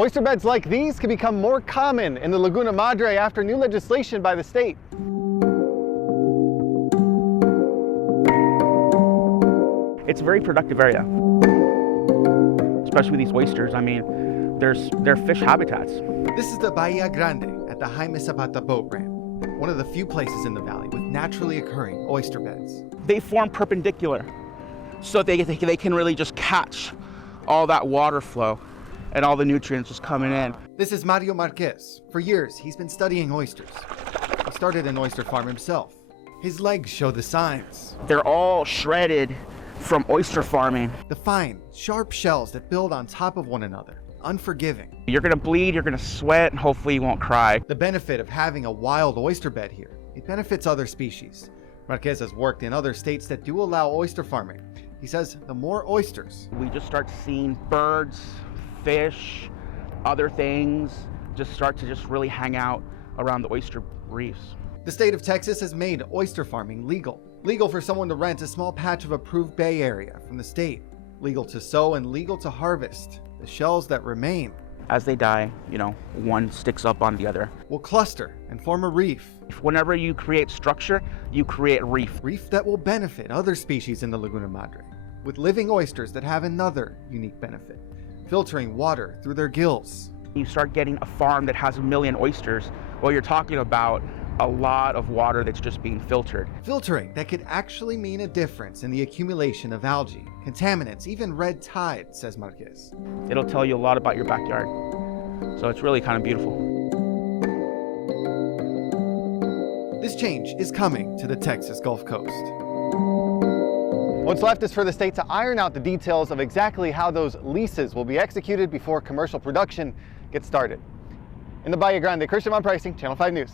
Oyster beds like these could become more common in the Laguna Madre after new legislation by the state. It's a very productive area, especially with these oysters. I mean, they're fish habitats. This is the Bahia Grande at the Jaime Zapata boat ramp, one of the few places in the valley with naturally occurring oyster beds. They form perpendicular, so they can really just catch all that water flow and all the nutrients just coming in. This is Mario Marquez. For years, he's been studying oysters. He started an oyster farm himself. His legs show the signs. They're all shredded from oyster farming. The fine, sharp shells that build on top of one another. Unforgiving. You're gonna bleed, you're gonna sweat, and hopefully you won't cry. The benefit of having a wild oyster bed here, it benefits other species. Marquez has worked in other states that do allow oyster farming. He says the more oysters, we just start seeing birds, fish, other things just start to really hang out around the oyster reefs. The state of Texas has made oyster farming legal. Legal for someone to rent a small patch of approved bay area from the state. Legal to sow and legal to harvest. The shells that remain, as they die, one sticks up on the other, will cluster and form a reef. Whenever you create structure, you create reef. Reef that will benefit other species in the Laguna Madre, with living oysters that have another unique benefit, filtering water through their gills. You start getting a farm that has 1 million oysters, well, you're talking about a lot of water that's just being filtered. Filtering that could actually mean a difference in the accumulation of algae, contaminants, even red tide, says Marquez. It'll tell you a lot about your backyard. So it's really kind of beautiful. This change is coming to the Texas Gulf Coast. What's left is for the state to iron out the details of exactly how those leases will be executed before commercial production gets started. In the Bahia Grande, Preysing, Channel 5 News.